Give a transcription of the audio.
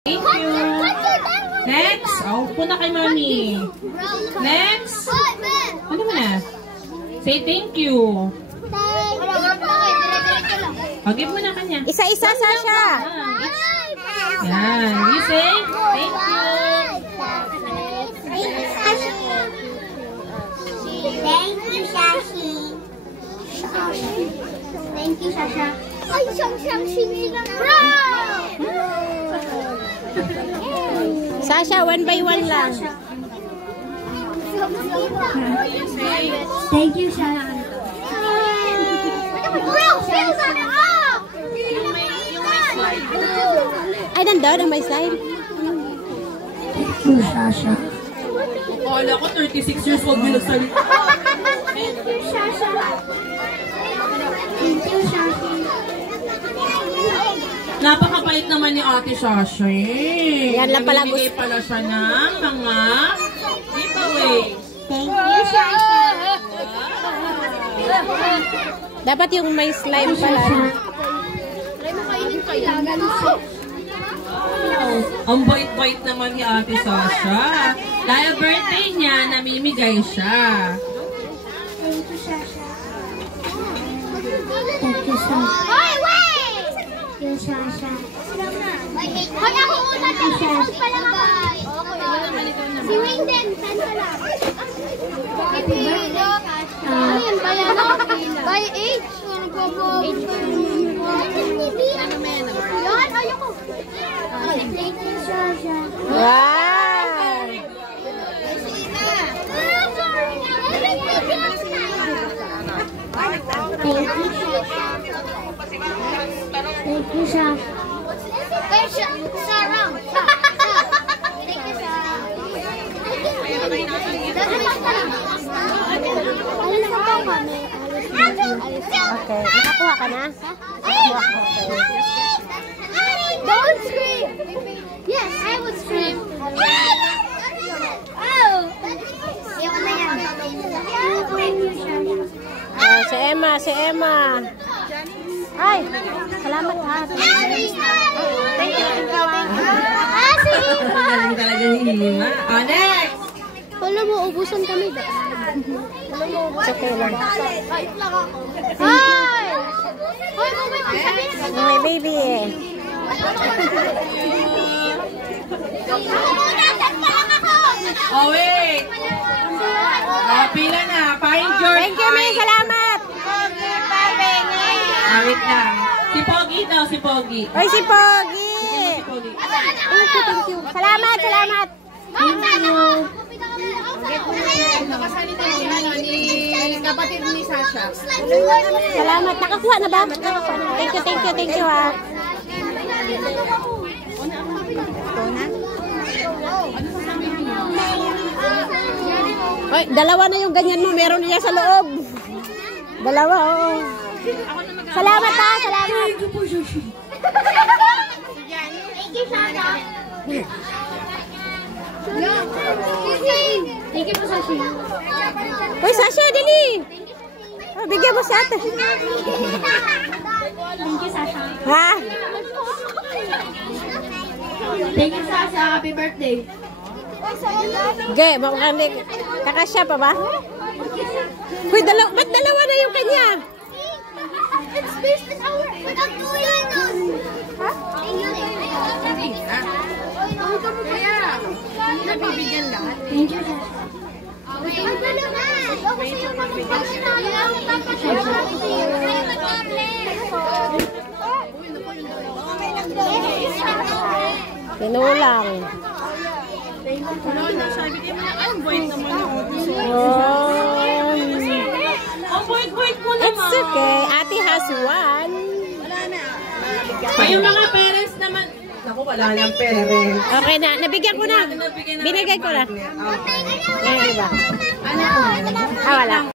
Thank you. Next. Oh, punta kay Mami. Next. Ano mo na? Say thank you. Give mo na kanya. Isa-isa, Sasha. Yan. You say thank you. Thank you, Shashi. Thank you, Sasha. Ay, siyang sinilang. Sasha, one by one lang. Thank you, Sasha. Ay, nandun ang may slide. Thank you, Sasha. Kala ko 36 years old binagsalita. Thank you, Sasha. Thank you, Sasha. Napakabait naman ni Ate Sasha eh. Yan lang pala Nagbibigay pala siya ng mga giveaway. Thank you, Sasha. Dapat yung may slime pala. Ang bait-bait naman ni Ate Sasha. Dahil birthday niya, namimigay siya. Thank you, Sasha. Thank you, Sasha. Hoy, wait! Thank you, Sasha. Hoy, ako una. Thank you, Sasha. Si Wayne din. 10 ka lang. Happy birthday, Sasha. Ayun pala. By age. Age pa. Ano man? Yan, ayoko. Thank you, Sasha. Wow! Thank you, Sasha. Wait, Sarah. Thank you, Sarah. Okay, nakakuha ka na? Don't scream! Yes, I would scream. Oh! Oh, si Emma, si Emma. Ay, salamat ha. Thank you, Si Ima! Galing talaga ni Ima. Oh, next! Wala mo, ubusan kami. It's okay lang. Hi! Hoy, may magsabi. May baby eh. Oh, wait! Pila na. Find your Thank you, May. Salamat. Wait lang. Si Pogi daw, si Pogi. Oy, si Pogi. Si Pogi. Thank you, thank you. Salamat, salamat. Ni kapatid ni Sasha. Salamat. Nakakuha na ba? Nakakuha na. Thank you, thank you, thank you ha. Oy, dalawa na yung ganyan mo. Meron niya sa loob. Dalawa, oo. Salamat ha, salamat. Thank you, Sasha. Thank you po, Sasha. Uy, Sasha, dali. Oh, bigyan mo si ate. Thank you, Sasha. Ha? Thank you, Sasha. Happy birthday. Gay, makakalik. Kakasya pa ba? Uy, ba't dalawa na yung kanya? It's based on our without doing it. Huh? Nabibigyan lahat. Thank you, Sasha. Tinulang. Oh, wait mo naman. It's okay. Ate has one. Yung mga parents naman. Naku, wala lang parents. Okay na. Nabigyan ko na. Binigay ko na. Okay. Yan, diba? Ah, wala.